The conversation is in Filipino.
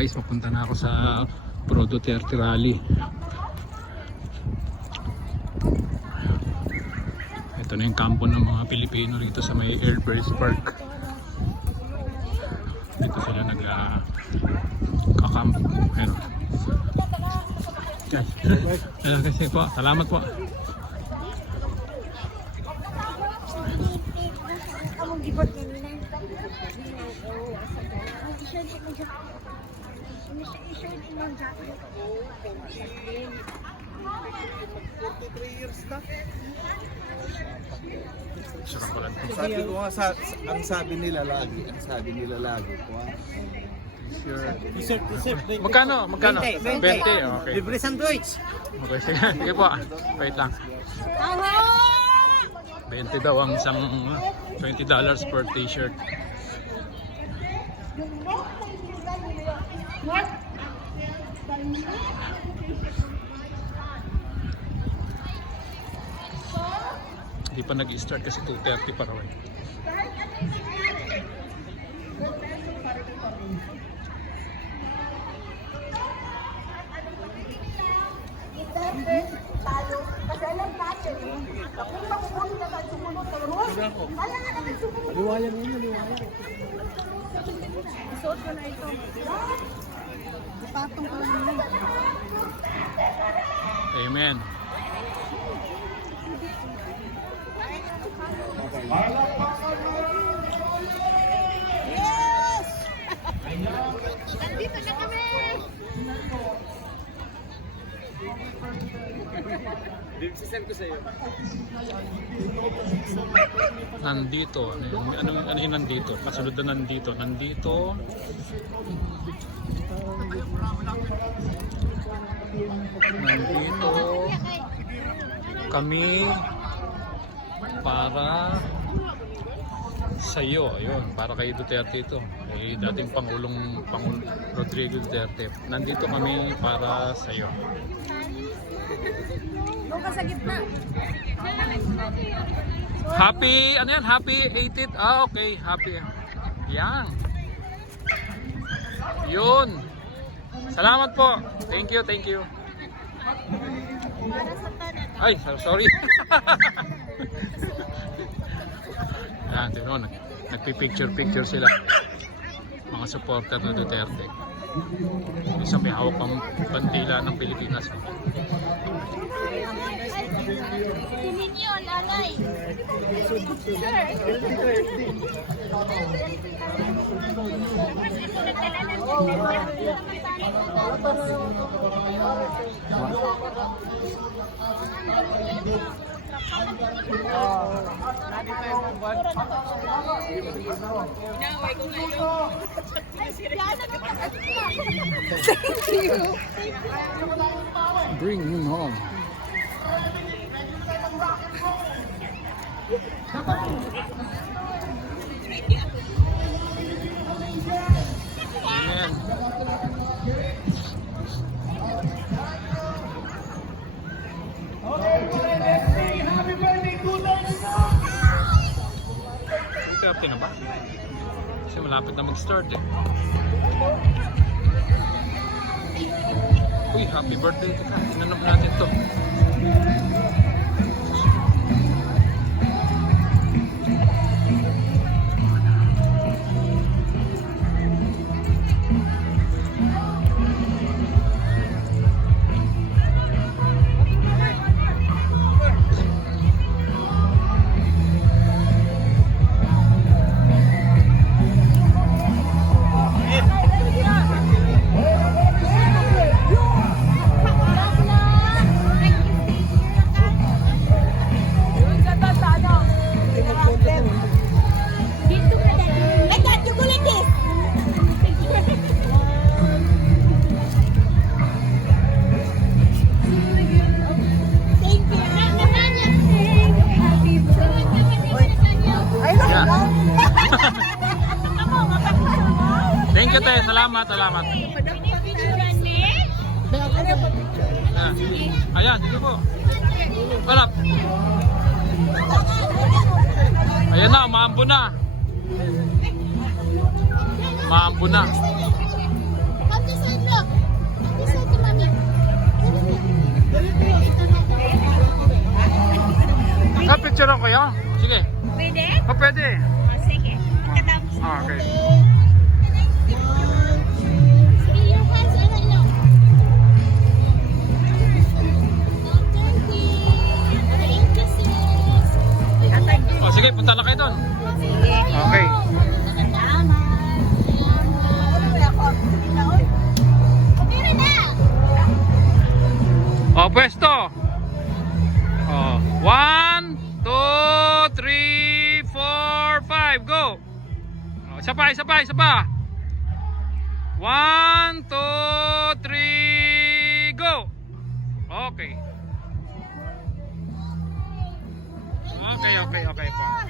guys, papunta na ako sa Pro Duterte Rally. Ito na yung kampo ng mga Pilipino rito sa may Air Base Park. Dito sila nag-kakamp. Ayan. Kasi po, salamat po. Sabi ko nga, ang sabi nila lagi, Magkano? 20. Okay. Libre sandwich. Okay, sige po. Wait lang. 20 daw ang isang $20 per t-shirt. Hindi pa nag-start kasi 2:30 pa raw eh. Liwayan mo, liwayan. Isuot ko na ito. Ipatong ko lang yun. Amen. Yes! Nandito na kami! Sisend ko sa'yo. Nandito. Ano yung nandito? Kasunod na nandito. Nandito. Nandito. Kami para sa iyo. Ayun, para kay Duterte ito. Kay dating Pangulo Rodrigo Duterte. Nandito kami para sa iyo. Doon ka sa gitna. Happy, ano yan? Happy 80th? Ah, okay. Happy. Yan. Yun. Salamat po. Thank you, thank you. Ay, sorry. Yan, tignan mo. Nagpipicture sila. Mga supporter na Duterte. Isang may hawak pang bandila ng Pilipinas. Tingin nyo, lalay. Bring him home. Amen. Happy na ba? Kasi malapit na mag-start eh. Uy, happy birthday ka. Tinanong natin to. Thank you, te. Salamat, salamat. Ayan, dito po. Palap. Ayan na, umaambo na. Umaambo na. Sa picture ko kayo? Sige. Pwede? O pwede. Sige. Katapos. Okay. Sige, your hands are right now. O sige, punta na kayo doon. Sige. Okay. Pero na! O, pwesto. O, 1, 2, 3, 4, 5, go. O, isa pa, isa pa, isa pa. 1, 2, 3, go. Okay. Okay, okay, okay po.